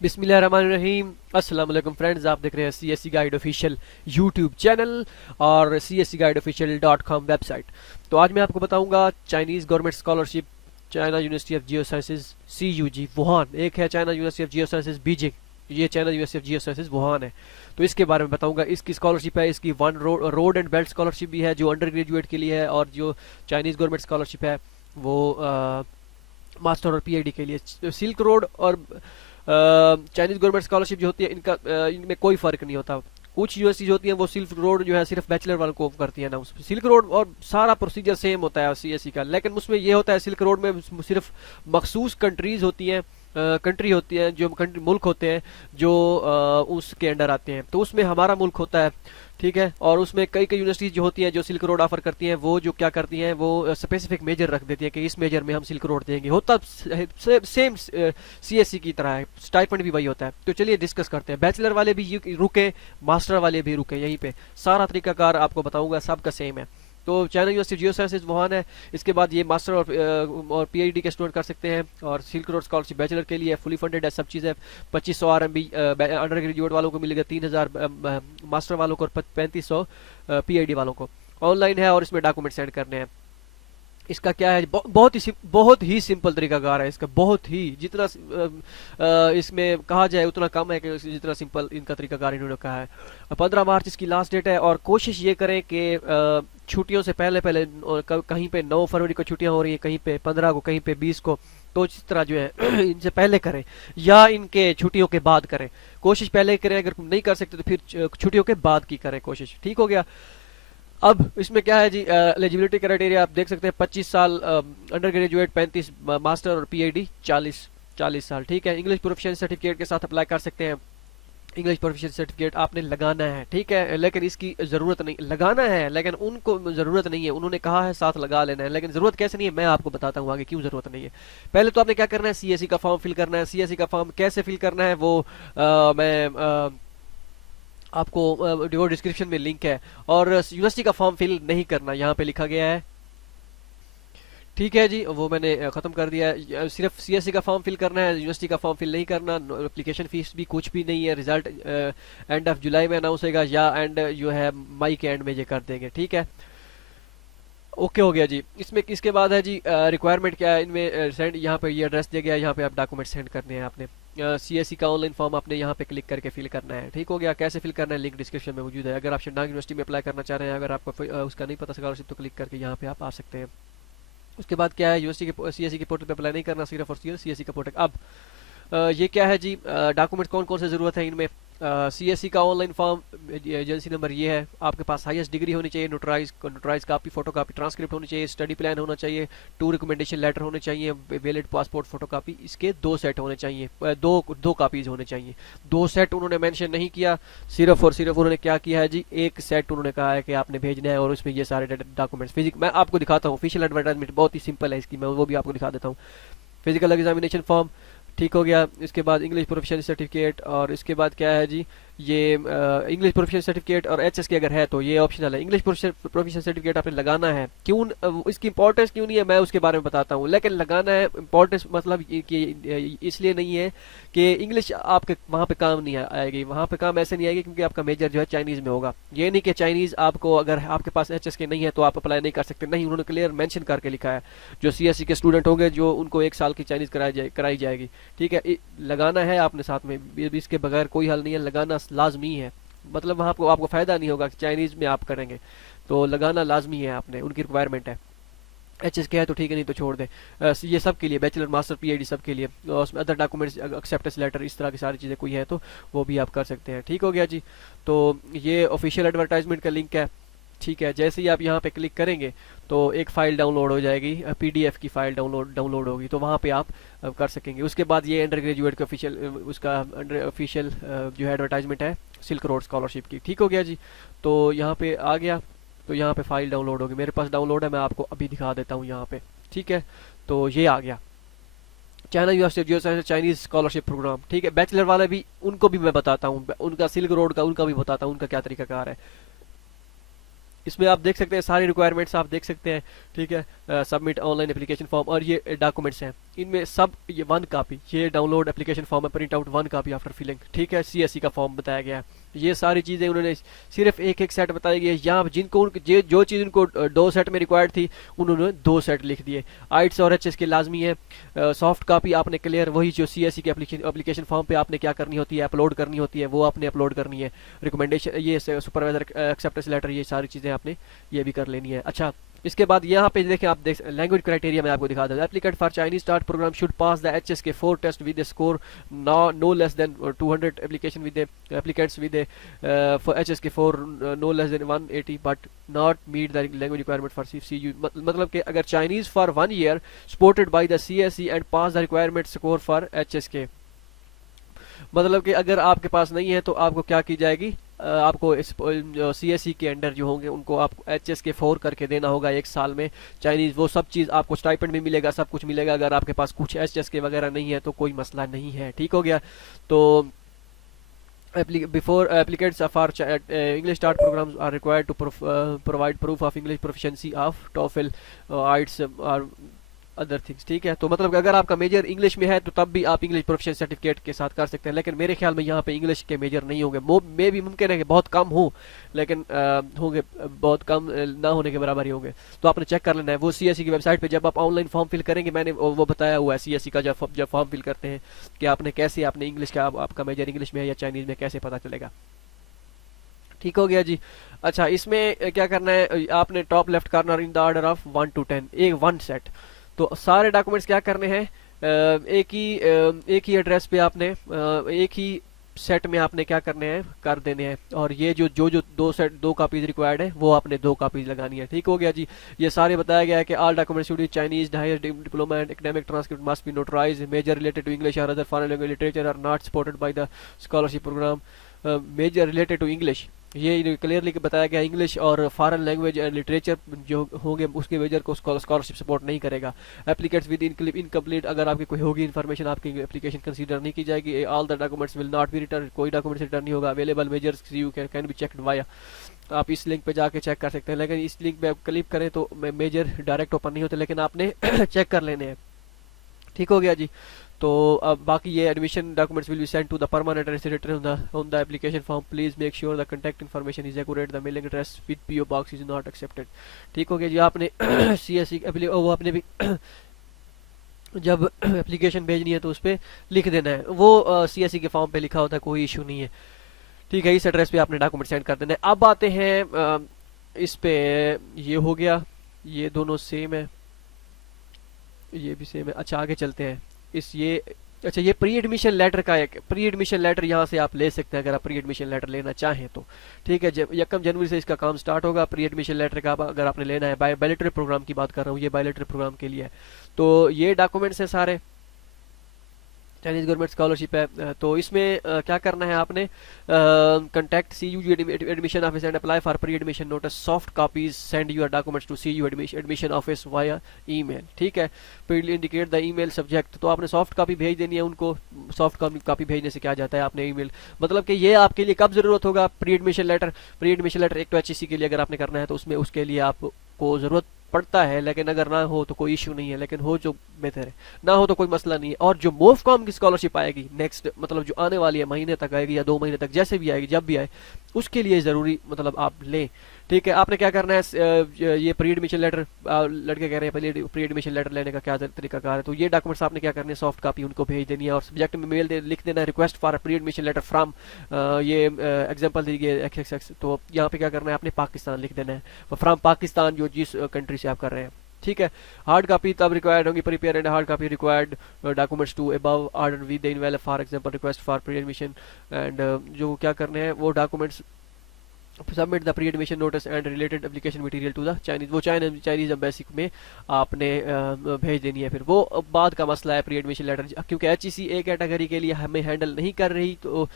बिस्मिल्लाहिर्रहमानिर्रहीम। अस्सलाम वालेकुम फ्रेंड्स, आप देख रहे हैं CSE guide official YouTube channel और CSEGuideOfficial.com वेबसाइट। तो आज मैं आपको बताऊंगा Chinese government scholarship, China university of geosciences CUG Wuhan, एक है China university of geosciences Beijing, ये China university of geosciences Wuhan है। तो इसके बारे में बताऊंगा। इसकी स्कॉलरशिप है, इसकी one road and belt scholarship भी है जो अंडर ग्रेजुएट के लिए है, और जो चाइनीज़ गवर्नमेंट स्कॉलरशिप है वो मास्टर और PhD के लिए। सिल्क रोड और चाइनीज गवर्नमेंट स्कॉलरशिप जो होती है इनमें कोई फर्क नहीं होता। कुछ यूनिवर्सिटीज होती हैं वो सिल्क रोड जो है सिर्फ बैचलर वालों को करती है ना, उसमें सिल्क रोड और सारा प्रोसीजर सेम होता है CSE का, लेकिन उसमें ये होता है सिल्क रोड में सिर्फ मखसूस कंट्रीज होती हैं, कंट्री होती है, जो कंट्री मुल्क होते हैं जो उसके अंडर आते हैं। तो उसमें हमारा मुल्क होता है, ठीक है। और उसमें कई कई यूनिवर्सिटीज जो होती हैं जो सिल्क रोड ऑफर करती हैं, वो जो क्या करती हैं वो स्पेसिफिक मेजर रख देती हैं कि इस मेजर में हम सिल्क रोड देंगे। होता सेम CSE की तरह है, स्टाइपेंड भी वही होता है। तो चलिए डिस्कस करते हैं। बैचलर वाले भी रुके, मास्टर वाले भी रुके, यहीं पे सारा तरीकाकार आपको बताऊंगा, सबका सेम है। तो चाइना यूनिवर्सिटी जियो साइंसेज वुहान है। इसके बाद ये मास्टर और PhD के स्टूडेंट कर सकते हैं, और सिल्क रोड स्कॉलरशिप बैचलर के लिए फुली फंडेड है, सब चीज़ है। 2500 RMB अंडर ग्रेजुएट वालों को मिलेगा, 3000 मास्टर वालों को, और 3500 PhD वालों को। ऑनलाइन है और इसमें डॉक्यूमेंट सेंड करने हैं। इसका क्या है, बहुत ही सिंपल तरीकाकार है इसका, बहुत ही जितना इसमें कहा जाए उतना कम है कि जितना सिंपल इनका तरीकाकार इन्होंने कहा है। 15 मार्च इसकी लास्ट डेट है, और कोशिश ये करें कि छुट्टियों से पहले पहले, कहीं पे 9 फरवरी को छुट्टियां हो रही है, कहीं पे 15 को, कहीं पे 20 को, तो इस तरह जो है इनसे पहले करें या इनके छुट्टियों के बाद करें। कोशिश पहले करें, अगर नहीं कर सकते तो फिर छुट्टियों के बाद की करें कोशिश, ठीक हो गया। अब इसमें क्या है जी, एलिजिबिलिटी क्राइटेरिया आप देख सकते हैं। 25 साल अंडर ग्रेजुएट, 35 मास्टर और PhD 40 साल, ठीक है। इंग्लिश प्रोफिशिएंसी सर्टिफिकेट के साथ अप्लाई कर सकते हैं। इंग्लिश प्रोफिशिएंसी सर्टिफिकेट आपने लगाना है, ठीक है, लेकिन इसकी ज़रूरत नहीं, लगाना है लेकिन उनको ज़रूरत नहीं है। उन्होंने कहा है साथ लगा लेना है, लेकिन ज़रूरत कैसे नहीं है मैं आपको बताता हूँ आगे क्यों ज़रूरत नहीं है। पहले तो आपने क्या करना है, CSE का फॉर्म फिल करना है। CSE का फॉर्म कैसे फिल करना है वो मैं आपको वो डिस्क्रिप्शन में लिंक है। और यूनिवर्सिटी का फॉर्म फिल नहीं करना, यहाँ पे लिखा गया है, ठीक है जी, वो मैंने ख़त्म कर दिया है। सिर्फ CSE का फॉर्म फिल करना है, यूनिवर्सिटी का फॉर्म फिल नहीं करना। एप्लीकेशन फीस भी कुछ भी नहीं है। रिजल्ट एंड ऑफ जुलाई में अनाउंस होगा, या एंड जो है मई के एंड में ये कर देंगे, ठीक है। ओके हो गया जी। इसमें किसके बाद है जी, रिक्वायरमेंट क्या है इनमें, सेंड, यहाँ पे ये एड्रेस दिया गया है, यहाँ पे आप डॉक्यूमेंट सेंड करने हैं आपने। CSE का ऑनलाइन फॉर्म आपने यहाँ पे क्लिक करके फिल करना है, ठीक हो गया। कैसे फिल करना है लिंक डिस्क्रिप्शन में मौजूद है। अगर आप शिनांग यूनिवर्सिटी में अप्लाई करना चाह रहे हैं, अगर आपको उसका नहीं पता स्कॉलरशिप, तो क्लिक करके यहाँ पे आप आ सकते हैं। उसके बाद क्या है, यूनिवर्सिटी के CSE के पोर्टल पे अप्लाई नहीं करना, सिर्फ और सिर्फ CSE का पोर्टल। अब ये क्या है जी, डॉक्यूमेंट कौन कौन से ज़रूरत है इनमें। CSE का ऑनलाइन फॉर्म, एजेंसी नंबर ये है, आपके पास हाईएस्ट डिग्री होनी चाहिए, notarise copy, photo copy, transcript होनी चाहिए, स्टडी प्लान होना चाहिए, 2 रिकमेंडेशन लेटर होने चाहिए, वैलिड पासपोर्ट फोटो कापी, इसके 2 सेट होने चाहिए, दो कापीज होने चाहिए। 2 सेट उन्होंने मेंशन नहीं किया, सिर्फ और सिर्फ उन्होंने क्या किया है जी, एक सेट उन्होंने कहा है कि आपने भेजना है, और उसमें ये सारे डॉक्यूमेंट्स फिजिक मैं आपको दिखाता हूँ। ऑफिशियल एडवर्टाइजमेंट बहुत ही सिंपल है इसकी, मैं वो भी आपको दिखा देता हूँ। फिजिकल एग्जामिनेशन फॉर्म, ठीक हो गया। इसके बाद इंग्लिश प्रोफिशिएंसी सर्टिफिकेट, और इसके बाद क्या है जी, ये इंग्लिश प्रोफिशिएंसी सर्टिफिकेट और HS की अगर है तो ये ऑप्शनल है। इंग्लिश प्रोफिशिएंसी सर्टिफिकेट आपने लगाना है, क्यों इसकी इंपॉर्टेंस क्यों नहीं है मैं उसके बारे में बताता हूँ, लेकिन लगाना है। इंपॉर्टेंस मतलब कि इसलिए नहीं है कि इंग्लिश आपके वहाँ पे काम नहीं आएगी, वहाँ पे काम ऐसे नहीं आएगी क्योंकि आपका मेजर जो है चाइनीज़ में होगा। ये नहीं कि चाइनीज़ आपको, अगर आपके पास HS के नहीं है तो आप अप्लाई नहीं कर सकते, नहीं, उन्होंने क्लियर मेंशन करके लिखा है। जो CSE के स्टूडेंट होंगे जो उनको 1 साल की चाइनीज़ कराई जाएगी, ठीक है। लगाना है आपने साथ में, इसके बगैर कोई हल नहीं है, लगाना लाजमी है। मतलब वहाँ आपको फ़ायदा नहीं होगा कि चाइनीज़ में आप करेंगे, तो लगाना लाजमी है आपने, उनकी रिक्वायरमेंट है। HS के है तो ठीक है, नहीं तो छोड़ दें। ये सब के लिए, बैचलर मास्टर PhD सब के लिए, और उसमें अदर डॉक्यूमेंट्स, एक्सेप्टेंस लेटर, इस तरह की सारी चीज़ें कोई है तो वो भी आप कर सकते हैं, ठीक हो गया जी। तो ये ऑफिशियल एडवर्टाइजमेंट का लिंक है, ठीक है। जैसे ही आप यहाँ पे क्लिक करेंगे तो एक फ़ाइल डाउनलोड हो जाएगी, PDF की फ़ाइल डाउनलोड होगी, तो वहाँ पे आप कर सकेंगे। उसके बाद ये अंडर ग्रेजुएट के ऑफिशियल, उसका अंडर ऑफिशियल जो है एडवर्टाइजमेंट है सिल्क रोड स्कॉलरशिप की, ठीक हो गया जी। तो यहाँ पे आ गया, तो यहाँ पे फ़ाइल डाउनलोड होगी, मेरे पास डाउनलोड है, मैं आपको अभी दिखा देता हूँ यहाँ पे, ठीक है। तो ये आ गया चाइना यूनिवर्सिटी जो चाइनीज़ स्कॉलरशिप प्रोग्राम, ठीक है। बैचलर वाले भी, उनको भी मैं बताता हूँ, उनका सिल्क रोड का उनका भी बताता हूँ, उनका क्या तरीकाकार है। इसमें आप देख सकते हैं सारी रिक्वायरमेंट्स आप देख सकते हैं, ठीक है। सबमिट ऑनलाइन एप्लीकेशन फॉर्म, और ये डॉक्यूमेंट्स हैं, इनमें सब ये वन कापी, ये डाउनलोड एप्लीकेशन फॉर्म है, print out one copy after filling, ठीक है। सीएससी का फॉर्म बताया गया है। ये सारी चीज़ें उन्होंने सिर्फ एक एक सेट बताई गई है यहाँ, जिनको जो चीज़ उनको 2 सेट में रिक्वायर्ड थी उन्होंने 2 सेट लिख दिए। आइट्स और एचएस के लाजमी है। सॉफ्ट कापी आपने क्लियर वही जो सीएससी के एप्लीकेशन फॉर्म पे आपने क्या करनी होती है, अपलोड करनी होती है, वो आपने अपलोड करनी है। रिकमेंडेशन, ये सुपरवाइजर एक्सेप्टेंस लेटर, ये सारी चीज़ें आपने ये भी कर लेनी है। अच्छा, इसके बाद यहाँ पे देखें, आप देख लैंग्वेज क्राइटेरिया में आपको दिखा दें, applicant for Chinese start program should pass the HS K 4 test with score no less than 200, application with applicants with for HS K 4 no less than 180 but not meet the language requirement for CU. मतलब कि अगर Chinese for 1 year supported by the CSE and pass the requirement score for HS K, मतलब कि अगर आपके पास नहीं है तो आपको क्या की जाएगी, आपको इस सीएसई के अंडर जो होंगे उनको आपको एचएस के 4 करके देना होगा 1 साल में चाइनीज़। वो सब चीज़ आपको स्टाइपेंड भी मिलेगा, सब कुछ मिलेगा। अगर आपके पास कुछ एचएस के वगैरह नहीं है तो कोई मसला नहीं है, ठीक हो गया। तो before applicants for English start programs are required to provide proof of English proficiency of TOEFL, IELTS or other things, ठीक है। तो मतलब कि अगर आपका मेजर इंग्लिश में है तो तब भी आप इंग्लिश प्रोफिशिएंसी सर्टिफिकेट के साथ कर सकते हैं, लेकिन मेरे ख्याल में यहाँ पे इंग्लिश के मेजर नहीं होंगे। मे भी मुमकिन है कि बहुत कम हो, लेकिन होंगे बहुत कम, ना होने के बराबर ही होंगे। तो आपने चेक कर लेना है वो सीएससी की वेबसाइट पे जब आप ऑनलाइन फॉर्म फिल करेंगे, मैंने वो बताया हुआ है सीएससी का जब फॉर्म फिल करते हैं कि आपने कैसे, आपने इंग्लिश का आपका मेजर इंग्लिश में है या चाइनीज़ में, कैसे पता चलेगा, ठीक हो गया जी। अच्छा, इसमें क्या करना है, आपने top left corner in the order of 1 to 10 एक 1 सेट, तो सारे डॉक्यूमेंट्स क्या करने हैं, एक ही एड्रेस पे आपने एक ही सेट में आपने क्या करने हैं, कर देने हैं। और ये जो 2 कापीज रिक्वायर्ड है वो आपने 2 कापीज लगानी है, ठीक हो गया जी। ये सारे बताया गया है कि all documents should be Chinese, higher diploma and academic transcript must be notarised, major related to English और other foreign language literature are not supported by the scholarship program. Major related to English, ये clearly बताया गया, English और foreign language and literature जो होंगे उसके major को scholarship support नहीं करेगा। एप्लीकेंट्स विद इनकम्प्लीट, अगर आपकी कोई होगी इन्फॉर्मेशन आपकी एप्लीकेशन कंसीडर नहीं की जाएगी। All the documents will not be return, कोई डॉक्यूमेंट्स रिटर्न नहीं होगा। Available measures you can be checked via, आप इस लिंक पे जाके चेक कर सकते हैं, लेकिन इस लिंक पे आप क्लिक करें तो मेजर डायरेक्ट ओपन नहीं होते, लेकिन आपने चेक कर लेने हैं, ठीक हो गया जी। तो अब बाकी ये admission documents will be sent to the permanent resident on the application form, please make sure the contact information is accurate, the mailing address with PO box is not accepted, ठीक हो गया जी। आपने सीएससी वो आपने भी जब application भेजनी है तो उस पर लिख देना है, वो सीएससी के फॉर्म पे लिखा होता है, कोई इशू नहीं है, ठीक है। इस एड्रेस पे आपने डॉक्यूमेंट सेंड कर देना है। अब आते हैं इस पे, ये हो गया, ये दोनों सेम है, ये भी सेम है। अच्छा, आगे चलते हैं। अच्छा, ये प्री एडमिशन लेटर का एक प्री एडमिशन लेटर यहाँ से आप ले सकते हैं अगर आप प्री एडमिशन लेटर लेना चाहें तो, ठीक है। जब 1 जनवरी से इसका काम स्टार्ट होगा। प्री एडमिशन लेटर का अगर आपने लेना है, बायोलेटरल प्रोग्राम की बात कर रहा हूँ, ये बायोलेटरल प्रोग्राम के लिए है। तो ये डॉक्यूमेंट्स हैं सारे, चाइनीज गवर्नमेंट स्कॉलरशिप है। तो इसमें क्या करना है आपने, contact CU admission office and apply for pre admission notice, soft copies send your documents to CU admission office via email, ठीक है। Please indicate the email subject, तो आपने सॉफ्ट कॉपी भेज देनी है उनको। सॉफ्ट कॉपी भेजने से क्या जाता है, आपने ईमेल, मतलब कि ये आपके लिए कब जरूरत होगा, प्री एडमिशन लेटर एक तो HEC के लिए अगर आपने करना है तो उसमें उसके लिए आपको जरूरत पड़ता है, लेकिन अगर ना हो तो कोई इशू नहीं है, लेकिन हो जो बेहतर है, ना हो तो कोई मसला नहीं है। और जो मोफकॉम की स्कॉलरशिप आएगी नेक्स्ट, मतलब जो आने वाली है, महीने तक आएगी या 2 महीने तक, जैसे भी आएगी, जब भी आए, उसके लिए ज़रूरी मतलब आप लें, ठीक है। आपने क्या करना है, ये प्री एडमिशन लेटर, लड़के कह रहे हैं प्री एडमिशन लेटर लेने का क्या तरीकाकार है, तो ये डॉक्यूमेंट्स आपने क्या करने हैं, सॉफ्ट कॉपी उनको भेज देनी है और सब्जेक्ट में लिख देना है request for pre admission letter from, ये एग्जांपल दी गई XXX, तो यहाँ पे क्या करना है, आपने पाकिस्तान लिख देना है, फ्राम पाकिस्तान, जो जिस कंट्री से आप कर रहे हैं, ठीक है। हार्ड कॉपी तब रिक्वायर्ड होगी, prepare and hard copy required documents to above order with the इनवेल, for example request for pre admission and जो क्या करने हैं वो documents submit the pre admission notice and related application material to the Chinese, वो Chinese embassy में आपने भेज देनी है। फिर वो बाद का मसला है प्री एडमिशन लेटर, क्योंकि HEC एक कैटेगरी के लिए हमें हैंडल नहीं कर रही, तो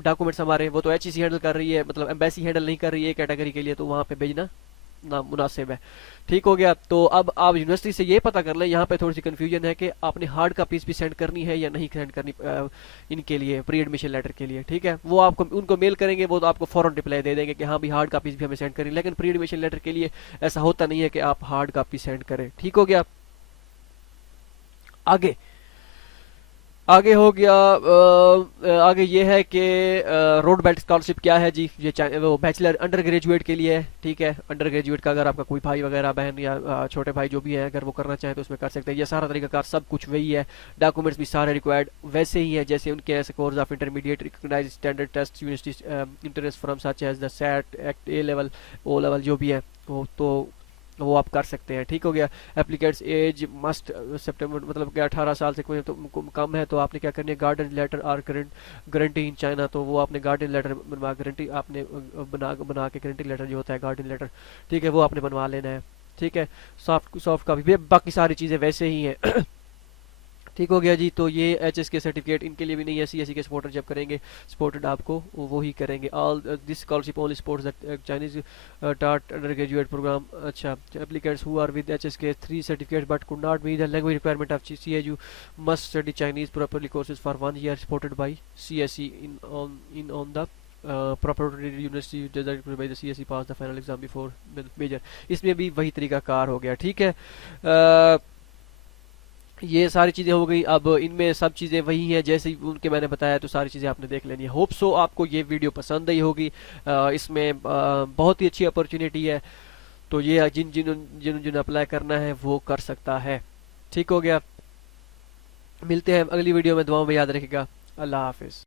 डॉक्यूमेंट्स हमारे वो तो HEC हैंडल कर रही है, मतलब एम्बेसी हैंडल नहीं कर रही है कैटेगरी के लिए, तो वहाँ पे भेजना ना मुनासिब है। ठीक हो गया। तो अब आप यूनिवर्सिटी से ये पता कर लें, यहाँ पे थोड़ी सी कंफ्यूजन है कि आपने हार्ड कापीज भी सेंड करनी है या नहीं सेंड करनी इनके लिए, प्री एडमिशन लेटर के लिए। ठीक है, वो आपको उनको मेल करेंगे, वो तो आपको फौरन रिप्लाई दे देंगे कि हाँ भी हार्ड कापीज भी हमें सेंड करें, लेकिन प्री एडमिशन लेटर के लिए ऐसा होता नहीं है कि आप हार्ड कापी सेंड करें। ठीक हो गया। आगे आगे हो गया, आगे ये है कि रोड बेल्ट स्कॉलरशिप क्या है जी। ये वो बैचलर अंडर ग्रेजुएट के लिए है। ठीक है, अंडर ग्रेजुएट का अगर आपका कोई भाई वगैरह बहन या छोटे भाई जो भी है, अगर वो करना चाहे तो उसमें कर सकते हैं। ये सारा तरीकाकार सब कुछ वही है, डॉक्यूमेंट्स भी सारे रिक्वायर्ड वैसे ही है जैसे उनके course of intermediate recognised standard test university interest from such as the SAT ACT A level O level जो भी है वो आप कर सकते हैं। ठीक हो गया। एप्लीकेट्स एज मस्ट सितंबर, मतलब कि 18 साल से कोई तो कम है तो आपने क्या करनी है, गार्डन लेटर और गारंटी इन चाइना, तो वो आपने गार्डन लेटर बनवा, गारंटी आपने बना के गारंटी लेटर जो होता है गार्डन लेटर, ठीक है, वो आपने बनवा लेना है। ठीक है, सॉफ्ट कॉपी, बाकी सारी चीज़ें वैसे ही हैं। ठीक हो गया जी। तो ये एचएस के सर्टिफिकेट इनके लिए भी नहीं है, सीएससी के सपोर्टर जब करेंगे सपोर्टेड आपको वो ही करेंगे। All this scholarship only supports the Chinese taught undergraduate program. अच्छा, applicants who are with HS K 3 certificate but could not meet the language requirement of CAU must study Chinese properly courses for 1 year supported by CSC in on the proprietary university designated by the CSE pass the final exam before major। इसमें भी वही तरीका car हो गया। ठीक है, ये सारी चीज़ें हो गई। अब इनमें सब चीज़ें वही हैं जैसे ही उनके मैंने बताया, तो सारी चीज़ें आपने देख लेनी है। होप सो आपको ये वीडियो पसंद आई होगी। इसमें बहुत ही अच्छी अपॉर्चुनिटी है, तो ये जिन जिन जिन जिन अप्लाई करना है वो कर सकता है। ठीक हो गया। मिलते हैं अगली वीडियो में, दुआओं में याद रखिएगा। अल्लाह हाफिज़।